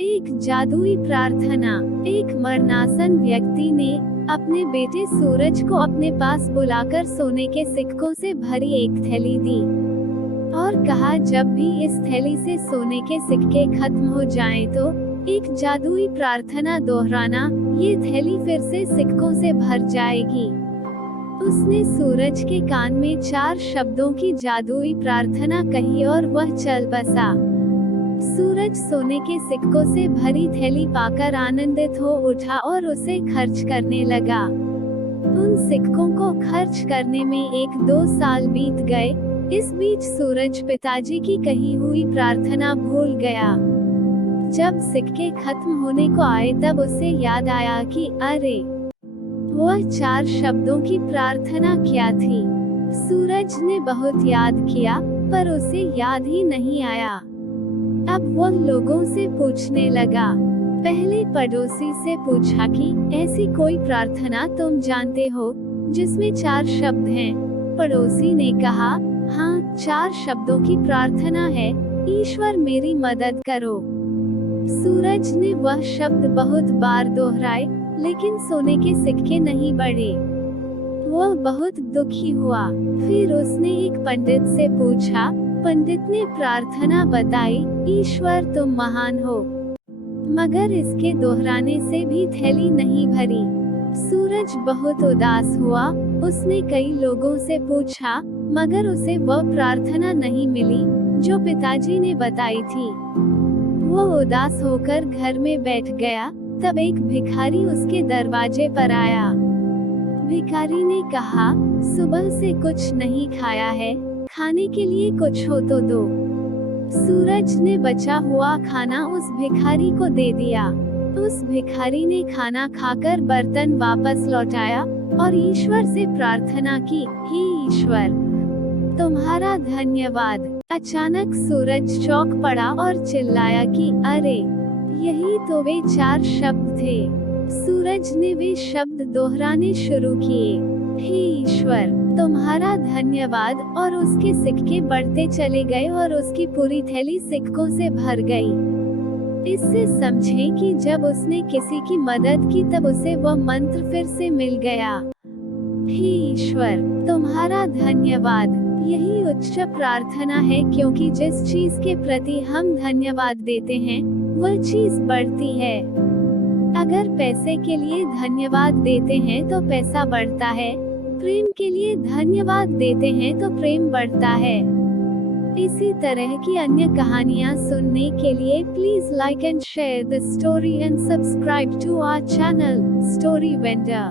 एक जादुई प्रार्थना। एक मरणासन व्यक्ति ने अपने बेटे सूरज को अपने पास बुलाकर सोने के सिक्कों से भरी एक थैली दी और कहा, जब भी इस थैली से सोने के सिक्के खत्म हो जाएं तो एक जादुई प्रार्थना दोहराना, ये थैली फिर से सिक्कों से भर जाएगी। उसने सूरज के कान में 4 शब्दों की जादुई प्रार्थना कही और वह चल बसा। सूरज सोने के सिक्कों से भरी थैली पाकर आनंदित हो उठा और उसे खर्च करने लगा। उन सिक्कों को खर्च करने में 1-2 साल बीत गए। इस बीच सूरज पिताजी की कही हुई प्रार्थना भूल गया। जब सिक्के खत्म होने को आए तब उसे याद आया कि अरे, वह 4 शब्दों की प्रार्थना क्या थी। सूरज ने बहुत याद किया पर उसे याद ही नहीं आया। अब वह लोगों से पूछने लगा। पहले पड़ोसी से पूछा कि ऐसी कोई प्रार्थना तुम जानते हो जिसमें 4 शब्द हैं। पड़ोसी ने कहा, हाँ, 4 शब्दों की प्रार्थना है, ईश्वर मेरी मदद करो। सूरज ने वह शब्द बहुत बार दोहराए, लेकिन सोने के सिक्के नहीं बढ़े। वह बहुत दुखी हुआ। फिर उसने एक पंडित से पूछा। पंडित ने प्रार्थना बताई, ईश्वर तुम महान हो। मगर इसके दोहराने से भी थैली नहीं भरी। सूरज बहुत उदास हुआ। उसने कई लोगों से पूछा, मगर उसे वह प्रार्थना नहीं मिली जो पिताजी ने बताई थी। वो उदास होकर घर में बैठ गया। तब एक भिखारी उसके दरवाजे पर आया। भिखारी ने कहा, सुबह से कुछ नहीं खाया है, खाने के लिए कुछ हो तो दो। सूरज ने बचा हुआ खाना उस भिखारी को दे दिया। उस भिखारी ने खाना खाकर बर्तन वापस लौटाया और ईश्वर से प्रार्थना की, हे ईश्वर, तुम्हारा धन्यवाद। अचानक सूरज चौंक पड़ा और चिल्लाया कि अरे, यही तो वे 4 शब्द थे। सूरज ने वे शब्द दोहराने शुरू किए, हे ईश्वर, तुम्हारा धन्यवाद, और उसके सिक्के बढ़ते चले गए और उसकी पूरी थैली सिक्कों से भर गई। इससे समझें कि जब उसने किसी की मदद की तब उसे वह मंत्र फिर से मिल गया। हे ईश्वर, तुम्हारा धन्यवाद। यही उच्च प्रार्थना है, क्योंकि जिस चीज के प्रति हम धन्यवाद देते हैं वह चीज बढ़ती है। अगर पैसे के लिए धन्यवाद देते हैं तो पैसा बढ़ता है, प्रेम के लिए धन्यवाद देते हैं तो प्रेम बढ़ता है। इसी तरह की अन्य कहानियाँ सुनने के लिए please like and share the story and subscribe to our channel story vendor.